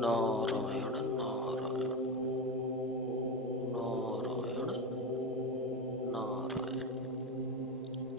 नारायण नारायण नारायण नारायण।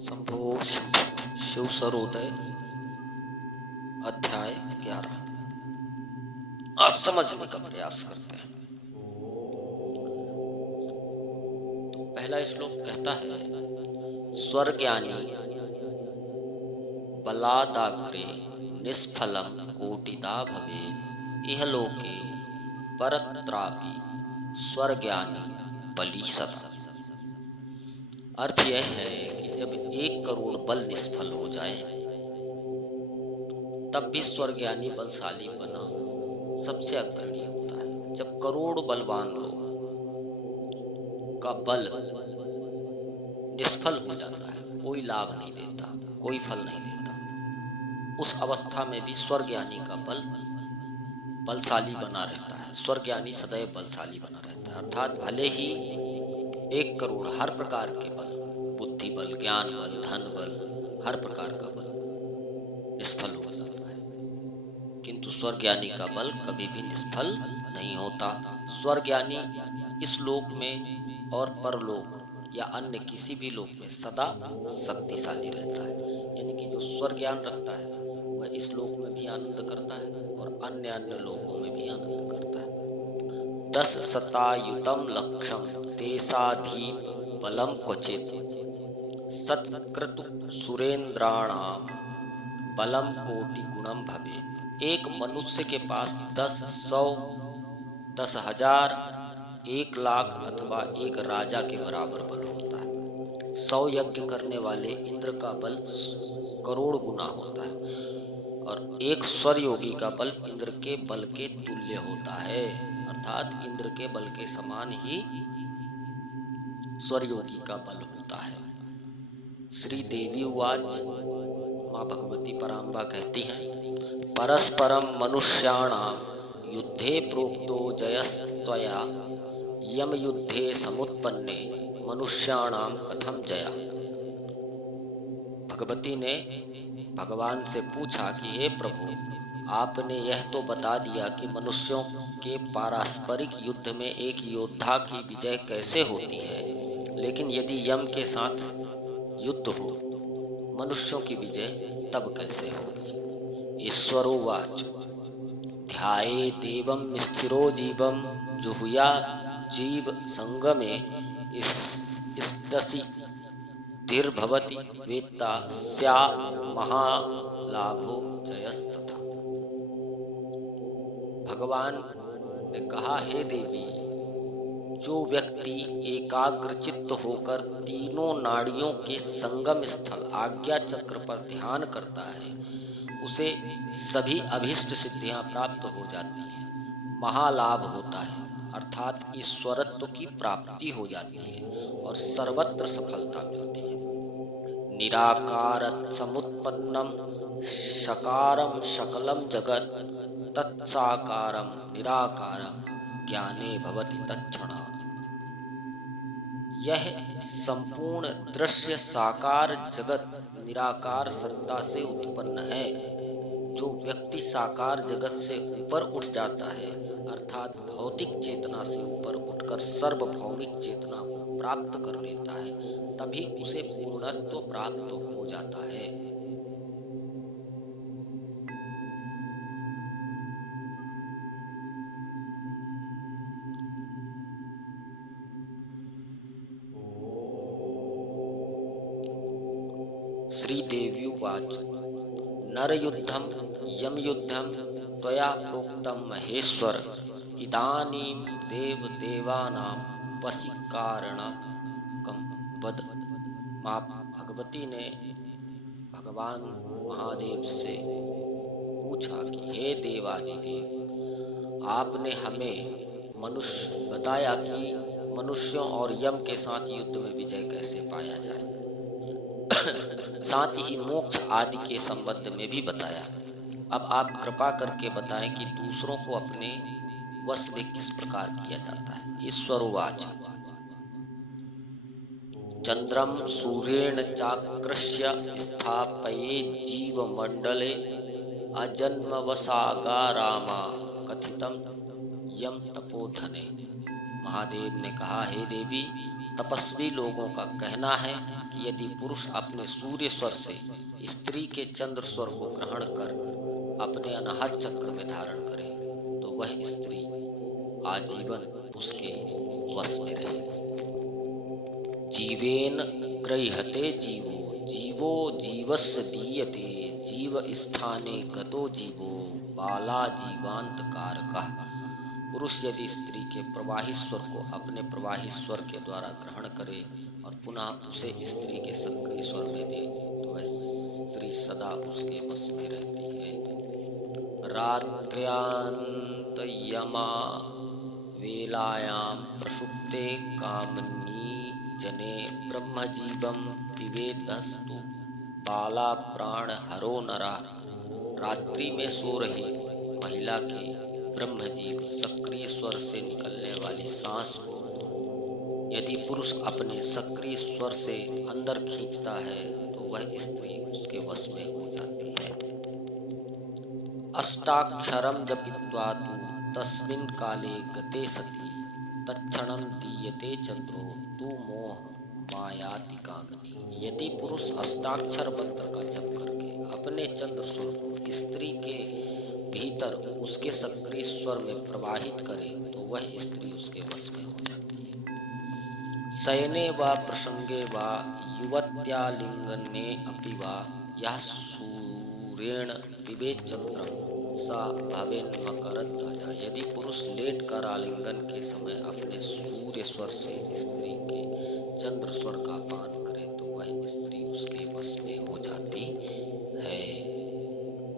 शंभो शंभो। शिव सर्वोदय अध्याय 11। आज समझने का प्रयास करते हैं। तो पहला श्लोक कहता है, स्वर्ज्ञानी बलादाग्रे निष्फलम कोटिदा भवेत् इहलोके परत्रापि स्वर्ज्ञानी बली सदा। अर्थ यह है कि जब 1 करोड़ बल निष्फल हो जाए तब भी स्वर्ज्ञानी बलशाली बना सबसे अग्रणी होता है। जब करोड़ बलवान लोग का बल निष्फल हो जाता है, कोई लाभ नहीं देता, कोई फल नहीं देता, उस अवस्था में भी स्वर्ज्ञानी का बल बलशाली बना रहता है। स्वर्ज्ञानी सदैव बलशाली बना रहता है। अर्थात भले ही 1 करोड़ हर प्रकार के बल, बुद्धि बल, ज्ञान बल, धन बल, हर प्रकार का बल निष्फल हो जाता है, किंतु स्वर्ज्ञानी का बल कभी भी निष्फल नहीं होता। स्वर्ज्ञानी इस लोक में और परलोक या अन्य किसी भी लोक में सदा शक्तिशाली रहता है। यानी कि जो स्वर्ज्ञान रखता है वह इस लोक में भी आनंद करता है और अन्य लोकों में भी आनंद करता है। 10 शतायुतम लक्षम तेसाधीप बलम क्वचित सत्क्रतु सुरेंद्राणाम बलम कोटि गुणम भवेत्। एक मनुष्य के पास 10, 100, 10,000, 1 लाख अथवा एक राजा के बराबर बल होता है। 100 यज्ञ करने वाले इंद्र का बल करोड़ गुना होता है और एक स्वर योगी का बल इंद्र के बल के तुल्य होता है। अर्थात इंद्र के बल के समान ही स्वर योगी का बल होता है। श्री देवी उवाच, माँ भगवती पराम्बा कहती हैं, परस्परम मनुष्याणाम युद्धे प्रोक्तो जयस्त्वया यम युद्धे समुत्पन्ने मनुष्याणाम कथम जया। भगवती ने भगवान से पूछा कि हे प्रभु, आपने यह तो बता दिया कि मनुष्यों के पारस्परिक युद्ध में एक योद्धा की विजय कैसे होती है, लेकिन यदि यम के साथ युद्ध हो मनुष्यों की विजय तब कैसे होगी। ईश्वरोवाच, ध्याये देवं स्थिरो जीवं जुहुया जीव संगमे इष्टसि धीर्भवति वेत्ता स्या महालाभो जयस्तथा। भगवान ने कहा, हे देवी, जो व्यक्ति एकाग्रचित्त होकर तीनों नाड़ियों के संगम स्थल आज्ञा चक्र पर ध्यान करता है उसे सभी अभीष्ट सिद्धियां प्राप्त हो जाती हैं, महालाभ होता है, अर्थात ईश्वरत्व की प्राप्ति हो जाती है और सर्वत्र सफलता मिलती है। निराकारत समुत्पन्नम शकारम सकलम जगत तत्साकारम निराकारम ज्ञाने भवति तत्क्षणात्। यह संपूर्ण दृश्य साकार जगत निराकार सत्ता से उत्पन्न है। जो व्यक्ति साकार जगत से ऊपर उठ जाता है, अर्थात भौतिक चेतना से ऊपर उठकर सर्वभौमिक चेतना को प्राप्त कर लेता है, तभी उसे पूर्णत्व प्राप्त हो जाता है। श्रीदेवी उवाच, नरयुद्धम यमयुद्धम त्वया प्रोक्तम महेश्वर इदानीं देवदेवानां वशीकारणकं वद। माँ भगवती ने भगवान महादेव से पूछा कि हे देवादिदेव, आपने हमें मनुष्य बताया कि मनुष्यों और यम के साथ युद्ध में विजय कैसे पाया जाए, साथ ही मोक्ष आदि के संबंध में भी बताया। अब आप कृपा करके बताएं कि दूसरों को अपने वश में किस प्रकार किया जाता है। ईश्वरोवाच, चंद्रम सूर्येण चाकृष्य स्थापये जीव मंडले अजन्मवसागा रामा कथितम यम तपोधने। महादेव ने कहा, हे देवी, तपस्वी लोगों का कहना है कि यदि पुरुष अपने सूर्य स्वर से स्त्री के चंद्र स्वर को ग्रहण कर अपने अनाहत चक्र में धारण करे तो वह स्त्री आजीवन उसके वश में रहे। जीवेन गृह्यते जीवो, जीवो जीवस्य दीयते, जीव स्थाने गतो जीवो बाला जीवांत कारकः। पुरुष यदि स्त्री के प्रवाही स्वर को अपने प्रवाही स्वर के द्वारा ग्रहण करे और पुनः उसे स्त्री के सक्रिय स्वर में दे तो वह स्त्री सदा उसके वश में रहती है। रात्र्यांत यमा वेलायां प्रसुप्ते कामनी जने ब्रह्मजीवम पिबेदस्तु बाला प्राण हरो नरा। रात्रि में सो रही महिला के ब्रह्मजीव सक्रिय स्वर से निकलने वाली सांस को यदि पुरुष अपने सक्रिय स्वर से अंदर खींचता है तो वह स्त्री उसके वश में हो जाती है। अष्टाक्षरम जपित्वा तु तस्मिन् काले गते सति तत्क्षणं दीयते चंद्रो तु मोह मायाति कामिनी। यदि पुरुष अष्टाक्षर मंत्र का जप करके अपने चंद्र स्वर को स्त्री के भीतर उसके सक्रिय स्वर में प्रवाहित करे तो वह स्त्री उसके वश में हो जाती है। शयने वा प्रसंगे वा युवत्यालिंगने अपि वा यः सूर्येण पिबेत् चंद्रम सा भवेन मकरध्वजा। यदि पुरुष लेट कर आलिंगन के समय अपने सूर्य स्वर से स्त्री के चंद्र स्वर का पान करे तो वह स्त्री उसके वश में हो जाती है।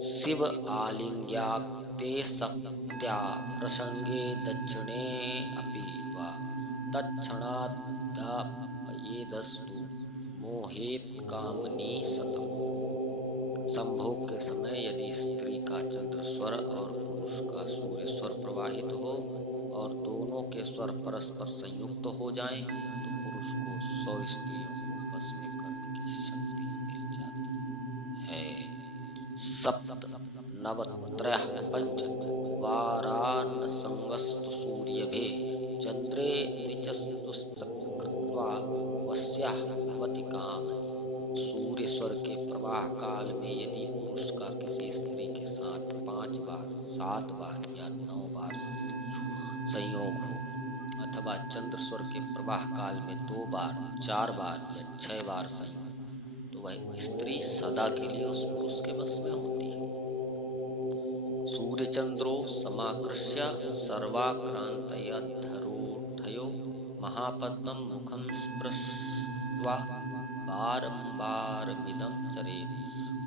शिव आलिंग्याप्ते सत्या प्रसंगे दक्षिणे अपि वा तत्क्षणाद्दापयेदस्तु मोहेत कामनी सतम। संभोग के समय यदि स्त्री का चंद्र स्वर और पुरुष का सूर्य स्वर प्रवाहित हो और दोनों के स्वर परस्पर संयुक्त हो जाएं तो पुरुष को 100 स्त्रियों को वश में करने की शक्ति मिल जाती है। सप्त नवत्रयः पंच वारान्नसंगस्तु सूर्यभे चंद्रे द्विचतुस्तकृत्वा वस्याः भवति कामनी। सूर्य स्वर के प्रवाह काल में यदि पुरुष का किसी स्त्री के साथ 5 बार, 7 बार या 9 बार संयोग हो अथवा चंद्र स्वर के प्रवाह काल में 2 बार, 4 बार या 6 बार संयोग तो वह स्त्री सदा के लिए उस पुरुष के वश में होती है। सूर्य चंद्रो समाकृष्य सर्वाक्रांतयद्धरोठयो महापद्मं मुखं स्पृष्ट्वा बारंबारमिदं चरेत।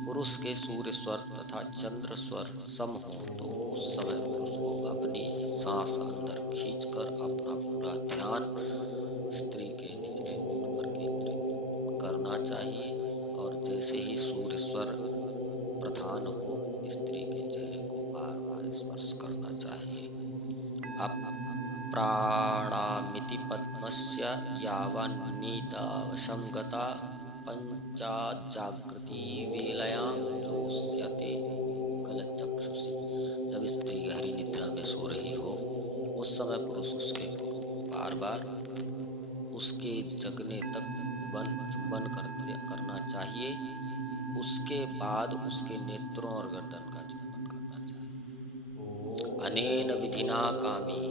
पुरुष के सूर्य स्वर तथा चंद्र स्वर सम हो तो उस समय पुरुष को अपनी सांस अंदर खींचकर अपना पूरा ध्यान स्त्री के निचले होठ पर केंद्रित करना चाहिए और जैसे ही सूर्य स्वर प्रधान हो स्त्री के चेहरे को बार बार स्पर्श करना चाहिए। अब प्राणामिति पद्मस्य यावन्नीतावशं गता पंचाजागृति वेलयां जोष्यते गलचक्षुषी। जब स्त्री गहरी निद्रा में सो रही हो उस समय पुरुष उसके बार बार उसके जगने तक चुंबन करना चाहिए। उसके बाद उसके नेत्रों और गर्दन का चुंबन करना चाहिए। अनेन विधिना कामी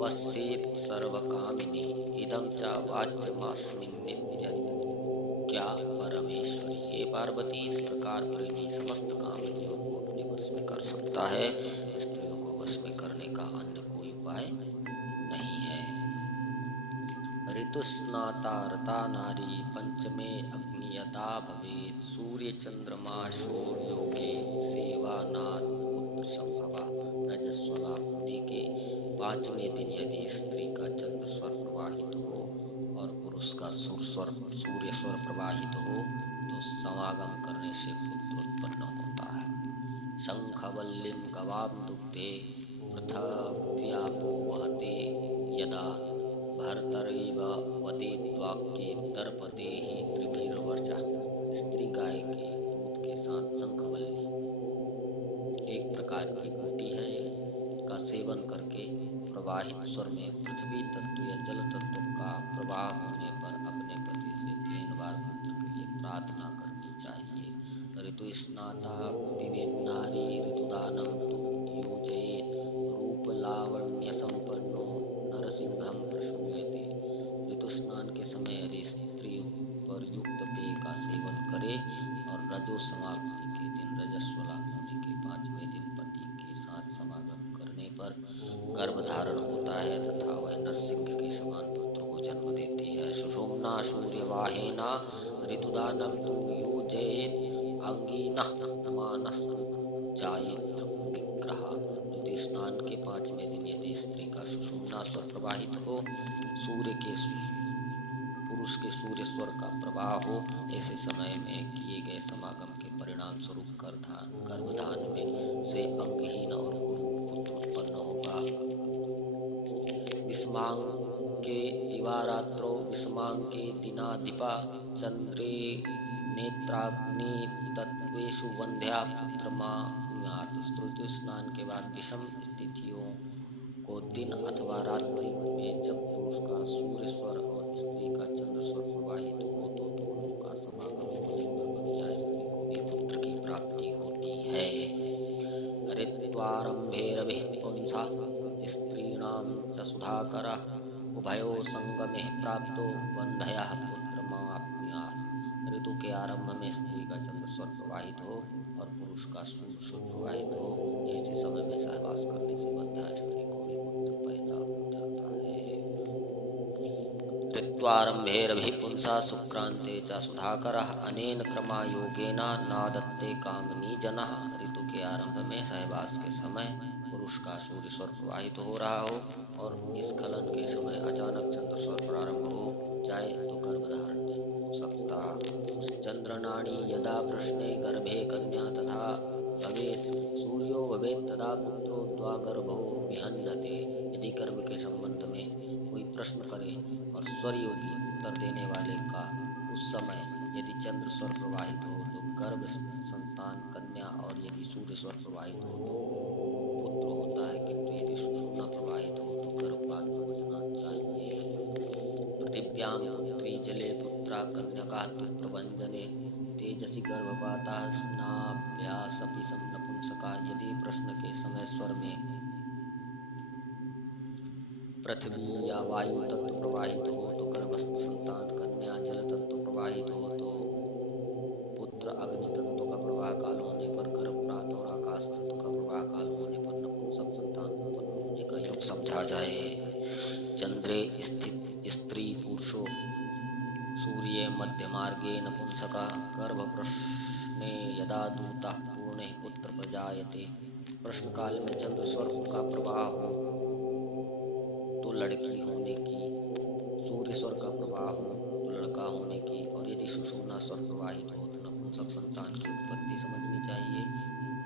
वस्येत सर्वकामिनी इदं च वाच्यमस्मिन् नित्यज्ञा परमेश्वरी। हे पार्वती, इस प्रकार प्रेमी समस्त कामनियों को अपने वश में कर सकता है। स्त्रियों को वश में करने का अन्य कोई उपाय नहीं है। ऋतुस्नाता रता नारी पंचमे अग्नि यथा भवेत् सूर्य चंद्रमा शोर्योगे सेवानात् पुत्र संभवा। रजस्वला होने के 5वें दिन यदि स्त्री का चंद्र स्वर प्रवाहित हो और पुरुष का सूर्य स्वर प्रवाहित हो तो समागम करने से पुत्र उत्पन्न होता है। शंखवल्लीम गवाम दुग्धे पृथव्यापो वहते यदा भर्तरैव वदेद्वाक्ये दर्पते ही त्रिभिर्वर्चा। स्त्री गाय के दूध के साथ शंखवल्ली एक प्रकार की बूटी है का सेवन करके प्रवाहित स्वर में पृथ्वी तत्व या जल तत्व का प्रवाह होने पर अपने पति से 3 बार पुत्र के लिए प्रार्थना करनी चाहिए। ऋतु स्नाता विवेक ऋतुदानम तु योजयेत् रूप लावण्य संपन्नो नरसिंहम प्रसूयते। ऋतु स्नान के समय यदि स्त्री उपयुक्त पेय का सेवन करे और रजो समाप्ति के दिन रजस्वला होने के 5वें दिन पति के साथ समागम करने पर गर्भ धारण होता है तथा वह नरसिंह के समान पुत्र को जन्म देती है। सुषुम्ना सूर्यवाहेना ऋतुदानम तु योजयेत् अंगिनः मानस जायेत्र विग्रह। ऋतु स्नान के 5वें दिन यदि स्त्री का सुषुम्ना स्वर प्रवाहित हो, पुरुष के सूर्य स्वर का प्रवाह हो, ऐसे समय में किए गए समागम के परिणाम स्वरूप गर्भधान में से अंगहीन और कुरूप पुत्र उत्पन्न होगा। विस्मांके दिवारात्रो विस्मांके दिनाधिपा चंद्रे नेत्राग्नि तत्वेषु वंध्या पुत्रमानुयात्। ऋतु स्नान के बाद विषम स्थितियों को दिन अथवा रात्रि में जब पुरुष का सूर्य स्वर और स्त्री का चंद्र स्वर प्रवाहित हो तो दोनों का समागम होने पर वंध्या स्त्री को भी पुत्र की प्राप्ति होती है। ऋत्वारंभेरभिः पुंसा स्त्रीणां च सुधाकरः उभयो संगमे प्राप्तो वन्ध्यः पुत्रमाप्नुयात्। ऋतु के आरंभ में स्त्री का चंद्र स्वर प्रवाहित हो और पुरुष का सूर्य स्वर प्रवाहित हो, ऐसे समय में सहवास करने से वंध्या स्त्री को भी पुत्र पैदा हो जाता है। ऋत्वारंभेरभिः पुंसा सुक्रांते च सुधाकरः अनेन क्रमायोगेन नादत्ते कामनी जनः। ऋतु के आरंभ में सहवास के समय पुरुष का सूर्य स्वर प्रवाहित हो रहा हो और स्खलन के समय अचानक चंद्र स्वर प्रारंभ हो जाए तो गर्भधारण हो सकता। चंद्रनाणी यदा प्रश्ने गर्भे कन्या तथा भवेत् सूर्यो भवेत् तदा पुत्रो द्वागर्भो विहन्यते। यदि गर्भ के संबंध में कोई प्रश्न करे और स्वरयोगी उत्तर देने वाले का उस समय यदि चंद्र स्वर प्रवाहित हो तो गर्भ संतान कन्या, और यदि सूर्य स्वर प्रवाहित हो तो पुत्र होता है, किंतु यदि सुषुम्ना प्रवाहित हो तो गर्भपात समझना चाहिए। पृथिव्यां पुत्री जले पुत्रा कन्यका तु प्रभंजने तेजसी गर्भपाता स्नाभ्यासपि नपुंसका। यदि प्रश्न के समय स्वर में पृथ्वी या वायु तत्व प्रवाहित हो तो गर्भस्थ संतान कन्या, जल तत्व प्रवाहित हो तो पुत्र, अग्नि तत्व का प्रवाह काल होने पर गर्भपात और आकाश तत्व का प्रवाह काल होने पर नपुंसक संतान उत्पन्न होने का योग समझा जाए। चंद्रे स्थित स्त्री पुरुषो सूर्ये मध्य मार्गे नपुंसका गर्भप्रश्ने यदा दूतः पूर्णे पुत्र प्रजायते। प्रश्न काल में चंद्र स्वर का प्रवाह हो तो लड़की होने की, सूर्य स्वर का प्रवाह हो तो लड़का होने की, और यदि सुषुम्ना स्वर प्रवाहित हो तो नपुंसक संतान की उत्पत्ति समझनी चाहिए।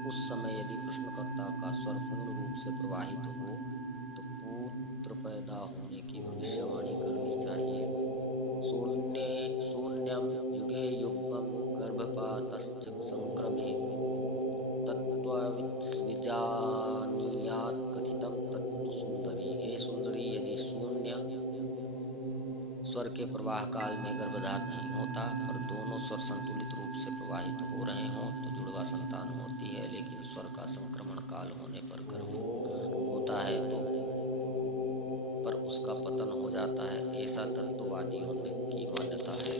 उस समय यदि प्रश्नकर्ता का स्वर पूर्ण रूप से प्रवाहित हो तो पुत्र पैदा होने की भविष्यवाणी करनी चाहिए। शून्यम युगे युग्मं गर्भपातश्च संक्रमे तत्त्वविजानीयात् कथितं तत्तु सुंदरी। हे सुंदरी, यदि शून्य स्वर के प्रवाह काल में गर्भधारण नहीं होता पर दोनों स्वर संतुलित रूप से प्रवाहित हो रहे हों तो जुड़वा संतान होती है, लेकिन स्वर का संक्रमण काल होने पर गर्भ होता है तो पर उसका पतन हो जाता है, ऐसा तत्ववादियों की मान्यता है।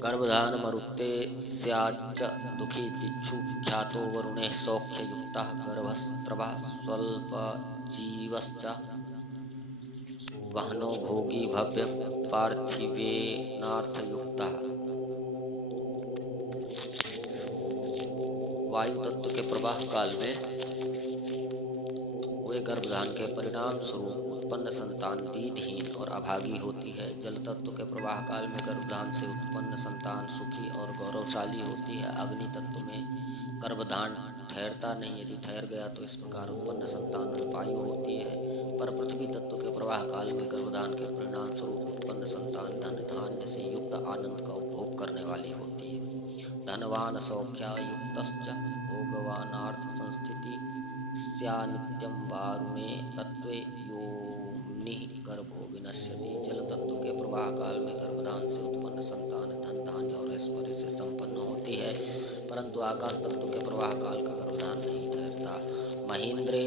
गर्भधान मरुत्ते स्याच्च दुखी दिक्षु ख्यातो वरुणे सौख्य युक्तः गर्भस्त्रवः स्वल्प जीवश्च वहनो भोगी भव्य पार्थिवेनार्थयुक्तः। वायु तत्व के प्रवाह काल में वे गर्भधान के परिणाम स्वरूप उत्पन्न संतान दीनहीन और अभागी होती है। जल तत्व के प्रवाह काल में गर्भधान से उत्पन्न संतान सुखी और गौरवशाली होती है। अग्नि तत्व में गर्भधान ठहरता नहीं, यदि ठहर गया तो इस प्रकार उत्पन्न संतान अल्पायु होती है। पर पृथ्वी तत्व के प्रवाह काल में गर्भधान के परिणाम स्वरूप उत्पन्न संतान धन धान्य से युक्त आनंद का उपभोग करने वाली होती है। धनवान सौख्यायुक्तश्च भोगवानार्थ संस्थिति स्यानित्यं वारुणे तत्त्वे योनिः गर्भो विनश्यति। जल तत्व के प्रवाह काल में गर्भदान से उत्पन्न संतान धन धान्य और ऐश्वर्य से संपन्न होती है, परंतु आकाश तत्व के प्रवाह काल का गर्भधान नहीं ठहरता। महेंद्रे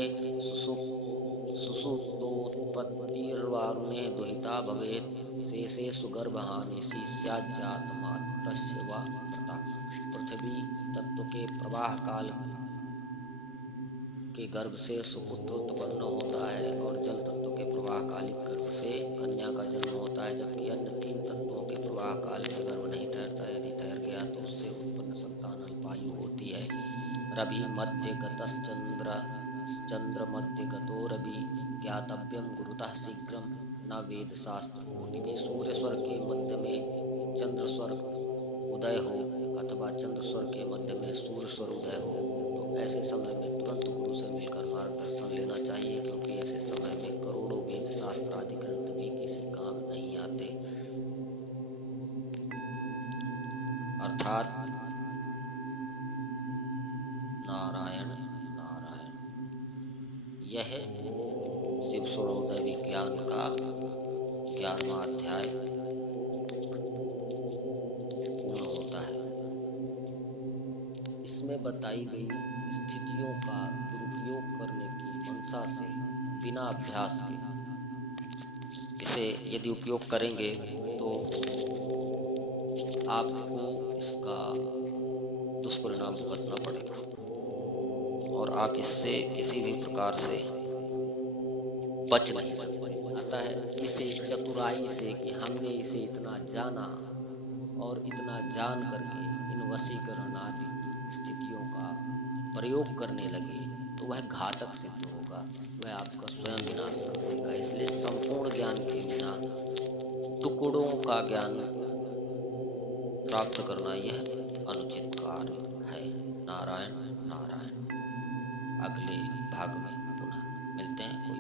सुसुप्तोत्पत्तिर्वारुणे दुहिता भवेत् शेषेषु गर्भहानिषि स्याज्जातमात्रस्य वा व्रता। पृथ्वी तत्व के प्रवाह काल के गर्भ से सुपुत्र उत्पन्न होता है और जल तत्व के प्रवाह कालिक गर्भ से कन्या का जन्म होता है, जबकि अन्य तीन तत्वों के प्रवाह काल में गर्भ नहीं ठहरता। यदि ठहर गया तो उससे उत्पन्न संतान अल्पायु होती है। रवि मध्य चंद्र मध्य गतो रवि ज्ञातव्यम गुरुतः शीघ्रम न वेद शास्त्र कोटि। सूर्य स्वर्ग के मध्य में चंद्र स्वर्ग उदय हो अथवा चंद्र स्वर्ग के मध्य में सूर्य स्वर्ग उदय हो तो ऐसे समय में तुरंत गुरु से मिलकर मार्गदर्शन लेना चाहिए, क्योंकि ऐसे समय में करोड़ों वेद शास्त्र आदि ग्रंथ भी किसी काम नहीं आते। अर्थात नारायण नारायण। यह शिव स्वरोदय विज्ञान का 11वां अध्याय पूर्ण होता है। इसमें बताई गई स्थितियों का दुरुपयोग करने की मंशा से बिना अभ्यास के इसे यदि उपयोग करेंगे तो आपको इसका दुष्परिणाम भुगतना पड़ेगा और आप इससे किसी भी प्रकार से बच नहीं सकते। आता है इसे चतुराई से कि हमने इसे इतना जाना और इतना जान करके इन वशीकरण आदि स्थितियों का प्रयोग करने लगे तो वह घातक सिद्ध होगा, वह आपका स्वयं विनाश कर देगा। इसलिए संपूर्ण ज्ञान के बिना टुकड़ों का ज्ञान प्राप्त करना यह अनुचित कार्य है। नारायण नारायण। अगले भाग में पुनः मिलते हैं। कोई